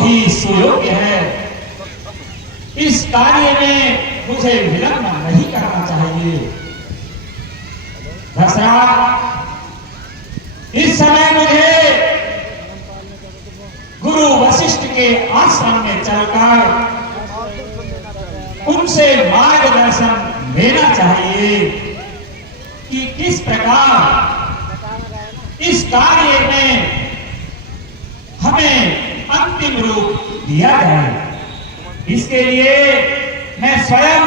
ही सुयोग्य है। इस कार्य में मुझे विलंब नहीं करना चाहिए। दशरथ, इस समय मुझे गुरु वशिष्ठ के आश्रम में चलकर उनसे मार्गदर्शन लेना चाहिए कि किस प्रकार इस कार्य में हमें अंतिम रूप दिया जाए। इसके लिए मैं स्वयं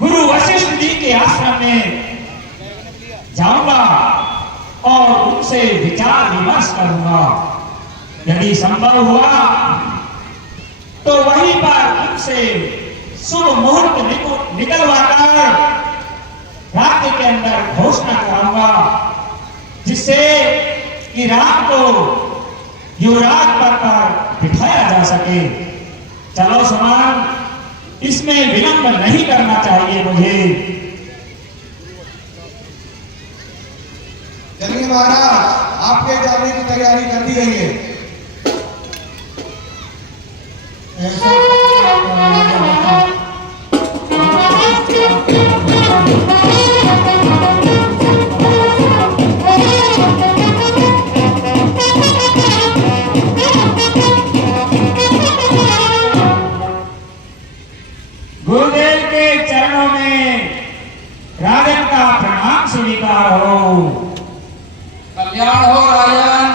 गुरु वशिष्ठ जी के आश्रम में जाऊंगा और उनसे विचार विमर्श करूंगा। यदि संभव हुआ तो वहीं पर उनसे शुभ मुहूर्त निकलवाकर राज्य के अंदर घोषणा कराऊंगा, जिससे कि राम को युवराज पद पर बिठाया जा सके। चलो समान, इसमें विलंब नहीं करना चाहिए मुझे। चलिए महाराज, आपके जाने की तैयारी कर दी गई है। गुरुदेव के चरणों में राजन का प्रणाम स्वीकार हो। कल्याण हो राजन,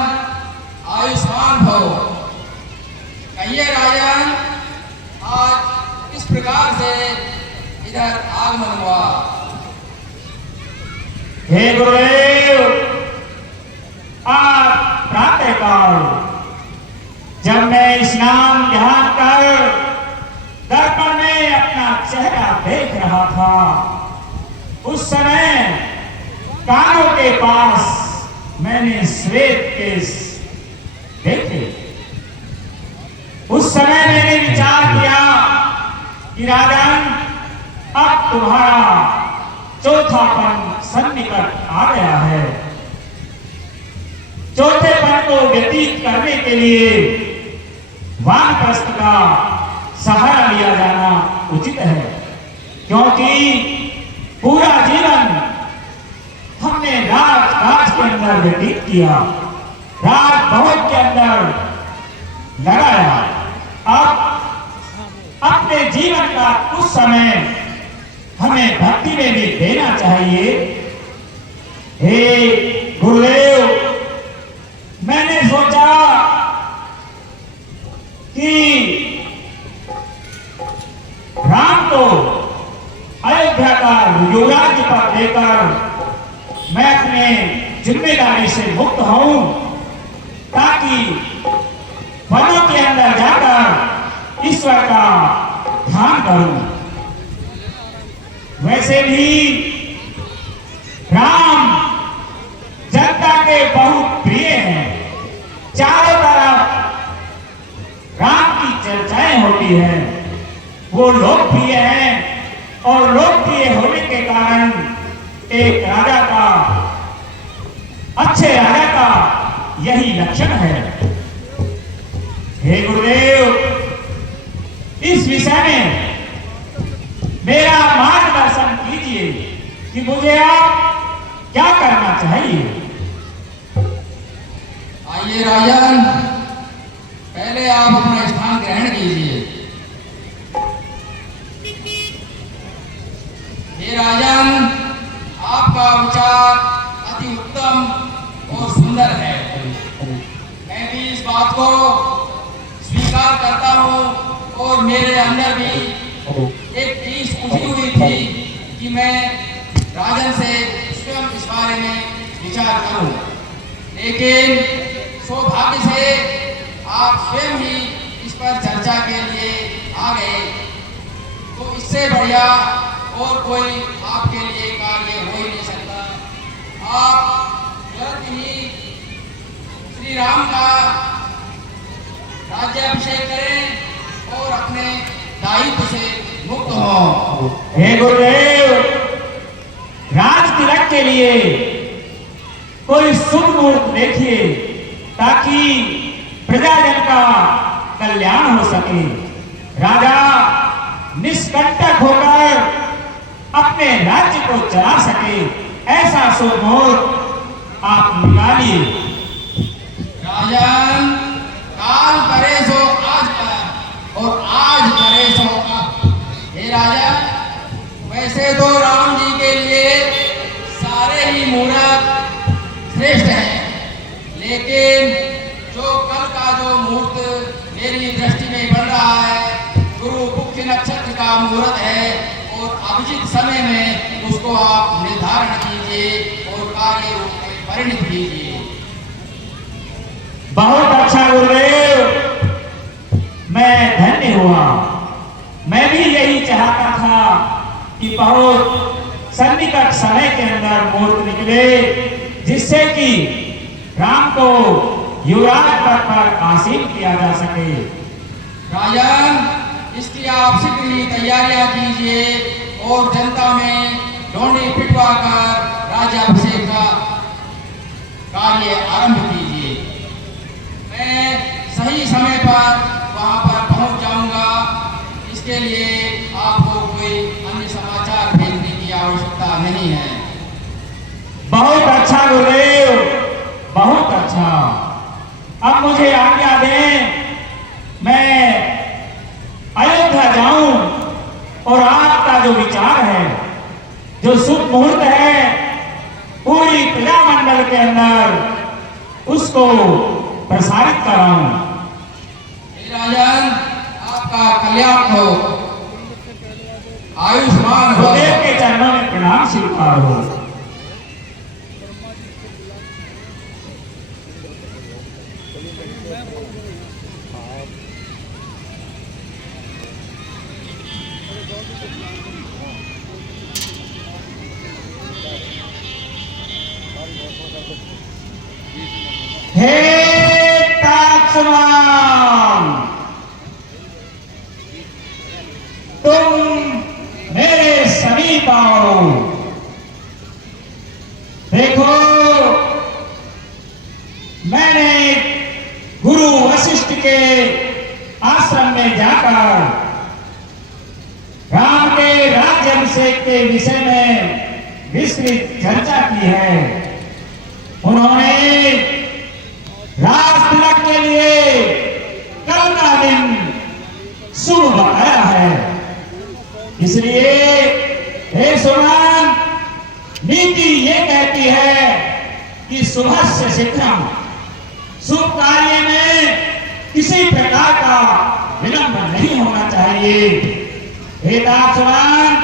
आयुष्मान हो। कहिए राजन, आज किस प्रकार से इधर आगमन हुआ? हे गुरुदेव, आज प्रातःकाल जब मैं स्नान ध्यान कर दर्पण में अपना चेहरा देख रहा था, उस समय कानों के पास मैंने श्वेत केश देखे। उस समय मैंने विचार किया कि राजन, अब तुम्हारा चौथापन सन्निकट आ गया है। चौथेपन को व्यतीत करने के लिए वानप्रस्थ का सहारा लिया जाना उचित है, क्योंकि पूरा जीवन हमने राजकाज के अंदर व्यतीत किया, राजभवन के अंदर लगाया। अब अपने जीवन का कुछ समय हमें भक्ति में भी देना चाहिए। हे गुरुदेव, मैंने सोचा कि राम को अयोध्या का युवराज पर देकर मैं अपने जिम्मेदारी से मुक्त हूं, ताकि वनों के अंदर जाकर ईश्वर का ध्यान करूं। वैसे भी राम जनता के बहुत प्रिय हैं। चारों तरफ राम की चर्चाएं होती हैं। वो लोकप्रिय हैं और लोकप्रिय होने के कारण एक राजा का, अच्छे राजा का यही लक्षण है। हे गुरुदेव, इस विषय में मेरा मार्गदर्शन कीजिए कि मुझे आप क्या करना चाहिए। आइए राजन, पहले आप अपना स्थान ग्रहण कीजिए। हे राजन, आपका विचार अति उत्तम और सुंदर है। मैं भी इस बात को स्वीकार करता हूँ और मेरे अंदर भी एक चीज उठी हुई थी कि मैं राजन से स्वयं इस बारे में विचार करूं, लेकिन सौभाग्य से आप स्वयं ही इस पर चर्चा के लिए आ गए, तो इससे बढ़िया और कोई आपके लिए कार्य हो ही नहीं सकता। आप तुरंत ही श्री राम का राज्याभिषेक करें और अपने दायित्व से मुक्त हों। हे गुरुदेव, राज तिलक के लिए कोई शुभ मुहूर्त देखिए, ताकि प्रजाजन का कल्याण हो सके, राजा निष्कंटक होकर अपने राज्य को चला सके, ऐसा शुभ मुहूर्त आप निकालिए। राजन, काल करे सो आज कर और आज करे सो अब। हे राजा, वैसे तो राम जी के लिए सारे ही मुहूर्त श्रेष्ठ हैं, लेकिन जो कल का जो मुहूर्त मेरी दृष्टि में बन रहा है, गुरु मुख्य नक्षत्र का मुहूर्त है और अभिजित समय में उसको आप निर्धारण कीजिए और कार्य रूप में परिणित कीजिए। बहुत अच्छा गुरुदेव, मैं धन्य हुआ। मैं भी यही चाहता था कि बहुत सन्निकट समय के अंदर मुहूर्त निकले, जिससे कि राम को युवराज पद पर आसीन किया जा सके। राजन, इसकी आप शीघ्र ही तैयारियां कीजिए और जनता में डोंडी पिटवा कर राज्याभिषेक का कार्य आरंभ कीजिए। मैं सही समय पर वहां पर पहुंच जाऊंगा। इसके लिए आपको कोई अन्य समाचार भेजने की आवश्यकता नहीं है। बहुत अच्छा गुरुदेव, बहुत अच्छा। अब मुझे आज्ञा दें, मैं अयोध्या जाऊं और आपका जो विचार है, जो शुभ मुहूर्त है, पूरी प्रजामंडल के अंदर उसको प्रसारित कराऊं। राजन, आपका कल्याण हो, आयुष्मान हो। गुरुदेव के चरणों में प्रणाम स्वीकार हो। हे ताक्षमान, तुम मेरे समीप आओ। देखो, मैंने गुरु वशिष्ठ के आश्रम में जाकर राम के राज्याभिषेक के विषय में विस्तृत चर्चा की है। उन्होंने राज तिलक के लिए कल का दिन शुभ बताया है। इसलिए हे सुमन, नीति ये कहती है कि सुबह से शीघ्रम शुभ कार्य में किसी प्रकार का विलंब नहीं होना चाहिए। हे सुमन,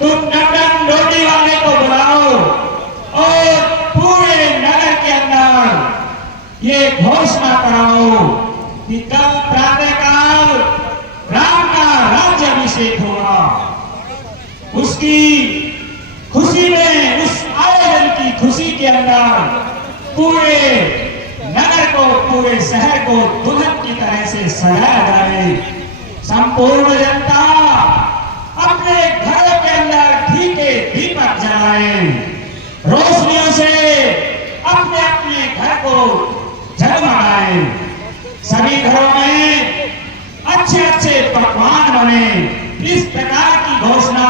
तुम नंदन डोडी वाले को बुलाओ और पूरे नगर के अंदर ये घोषणा कराओ कि कल प्रातःकाल राम का राज्याभिषेक होगा। उसकी खुशी में, उस आयोजन की खुशी के अंदर पूरे नगर को, पूरे शहर को दुल्हन की तरह से सजाया जाए। संपूर्ण जनता अपने घरों के अंदर घी के दीपक जलाए, रोशनियों से अपने अपने घर को जगमगाए। सभी घरों में अच्छे अच्छे पकवान बने। इस प्रकार की घोषणा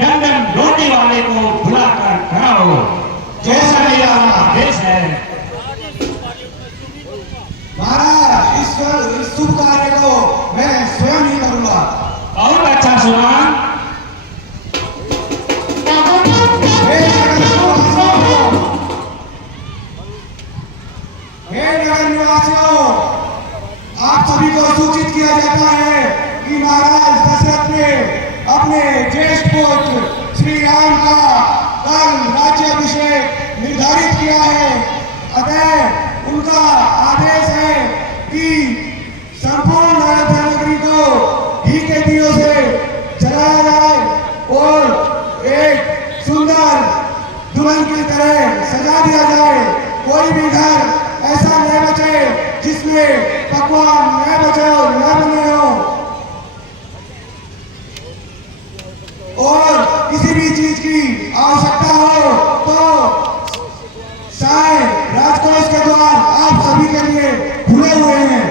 नंदन डोडी वाले को बुलाकर कराओ, जैसा मेरा आदेश है। महाराज, इस शुभ कार्य को मैं स्वयं ही करूंगा। बहुत अच्छा सुमन। हे नगर निवासियों, आप सभी को सूचित किया जाता है कि महाराज दशरथ ने अपने ज्येष्ठ पुत्र श्री राम का कल राज्याभिषेक निर्धारित किया है। अतः उनका आदेश है कि संपूर्ण अयोध्या नगरी को घी के दियों से जलाया जाए और एक सुंदर दुल्हन की तरह सजा दिया जाए। कोई भी घर ऐसा न बचे जिसमें पकवान न बचे हो, न बने हो, और किसी भी चीज की आवश्यकता हो तो साय राजकोष के द्वार आप सभी के लिए खुले हुए हैं।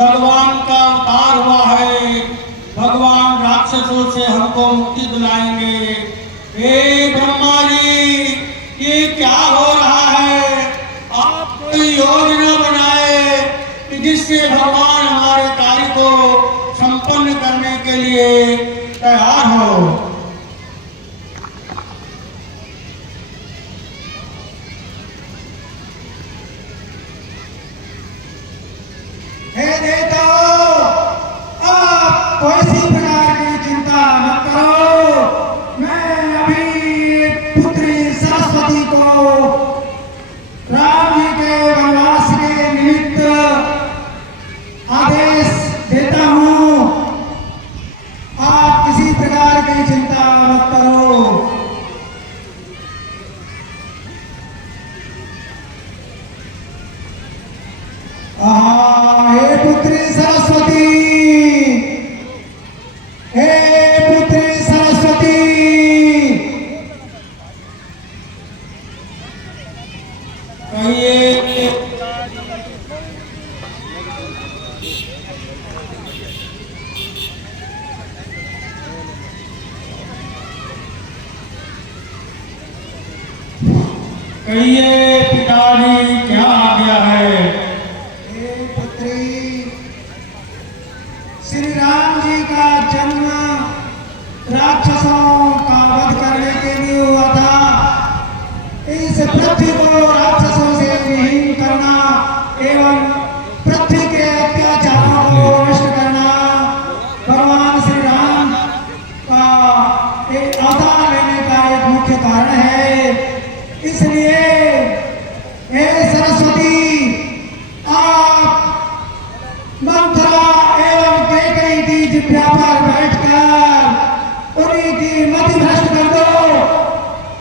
भगवान का अवतार हुआ है, भगवान राक्षसों से हमको मुक्ति दिलाएंगे। हे ब्रह्मा जी, ये क्या हो रहा है? आप कोई योजना बनाए कि जिससे भगवान हमारे कार्य को संपन्न करने के लिए तैयार हो। हे देवताओं, आप कोई सी प्रकार की चिंता मत करो। मैं अभी पुत्री सरस्वती को राम जी के वनवास के निमित्त आदेश देता हूँ। आप किसी प्रकार की चिंता मत करो। हे पुत्री सरस्वती, हे पुत्री सरस्वती, कहिए। कहिए पिताजी, क्या आज्ञा है? श्री राम जी का जन्म राक्षसों का वध करने के लिए हुआ था। इस पृथ्वी को राक्षसों से विहीन करना एवं पृथ्वी के अत्याचारों को नष्ट करना भगवान श्री राम का एक अवतार लेने का एक मुख्य कारण है। इसलिए हे सरस्वती, आप मंत्रा एवं कैकेयी की जिभ्या पर बैठकर उन्हीं की मति भ्रष्ट कर दो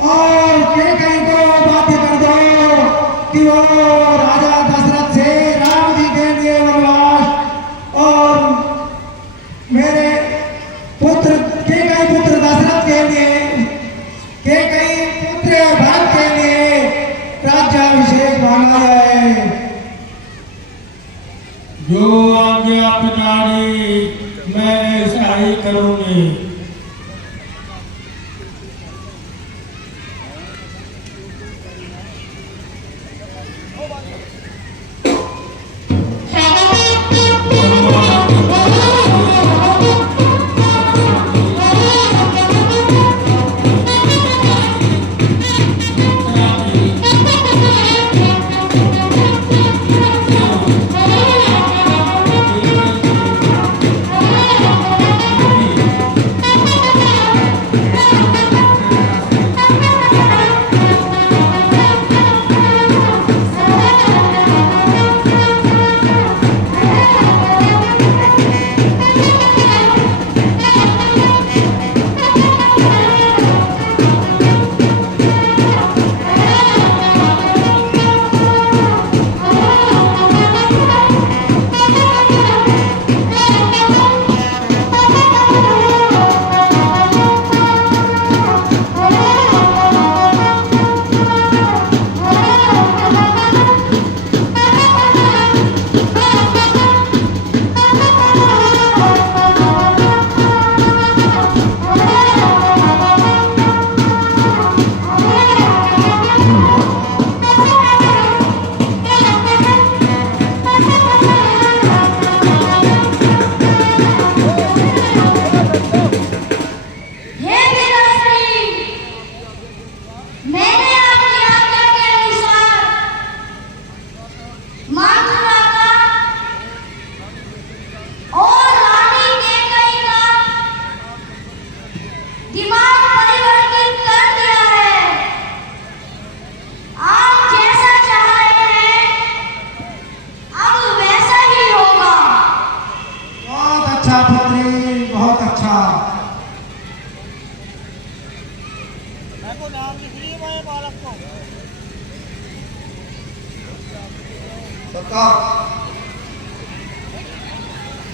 और कैकेयी को बाध्य कर दो कि वो राजा दशरथ से राम जी के लिए वनवास और मेरे पुत्र कैकेयी पुत्र दशरथ के लिए, कैकेयी पुत्र भरत के लिए राज्याभिषेक मांगा जाए। जो आज्ञा पिताजी, मैं ऐसा ही करूंगी। सरकार